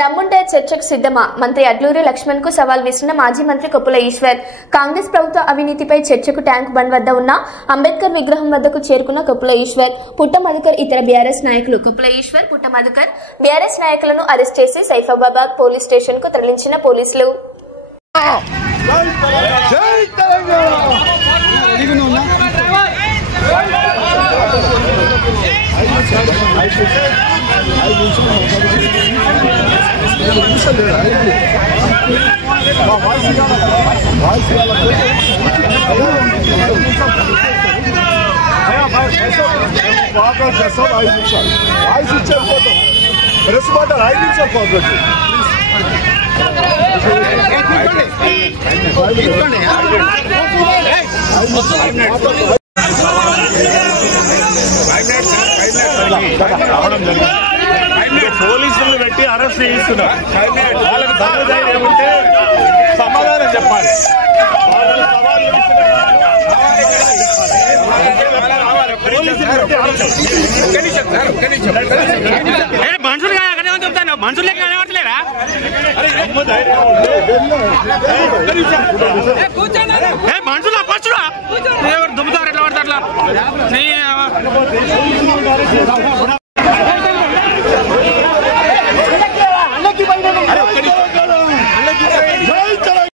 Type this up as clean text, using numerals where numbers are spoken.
దమ్ముంటే చర్చకు సిద్ధమా? మంత్రి అడ్లూరి లక్ష్మణ్ కు సవాల్ విసిరిన మాజీ మంత్రి కొప్పుల ఈశ్వర్. కాంగ్రెస్ ప్రభుత్వ అవినీతిపై చర్చకు ట్యాంక్ బండ్ వద్ద ఉన్న అంబేద్కర్ విగ్రహం వద్దకు చేరుకున్న కొప్పుల ఈశ్వర్, పుట్ట మధుకర్ ఇతర బీఆర్ఎస్ నాయకులు. కొప్పుల ఈశ్వర్, పుట్ట మధుకర్ బీఆర్ఎస్ నాయకులను అరెస్ట్ చేసి సైఫాబాద్ పోలీస్ స్టేషన్ కు తరలించిన పోలీసులు. పోలీసులు పెట్టి అరెస్ట్ చేయిస్తున్నారు. వాళ్ళకి ధైర్యం ఏముంటే సమాధానం చెప్పాలి. మనుషులు చెప్తాను, మనుషులు కనబడలేరా? మనుషులు పచ్చుడా దుమ్ముతారు, ఎట్లా పడతారు అట్లా.